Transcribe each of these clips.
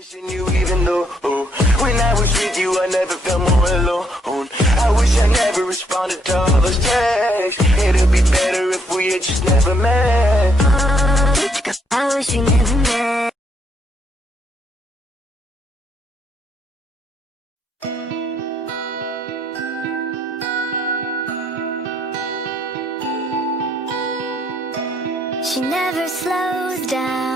missing you even though when I was with you I never felt more alone. I wish I never responded to all those texts. It'd be better if we had just never met. I wish we never met. She never slows down.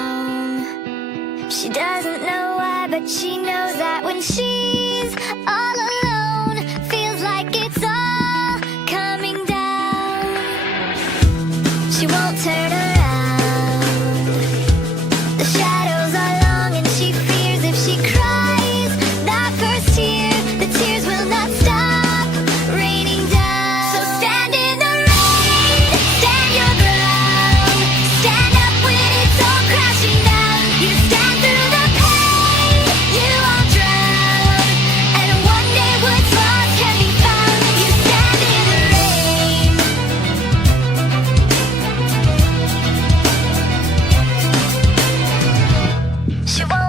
She doesn't know why, but she knows that when she's all alone, feels like it's all coming down. She won't turn around. The shadows are long and she fears if she cries that first tear, the tears will not stop raining down. So stand in the rain, stand your ground, stand up when it's all crashing down. You stand through the pain, you won't drown, and one day what's lost can be found. You stand in the rain. She won't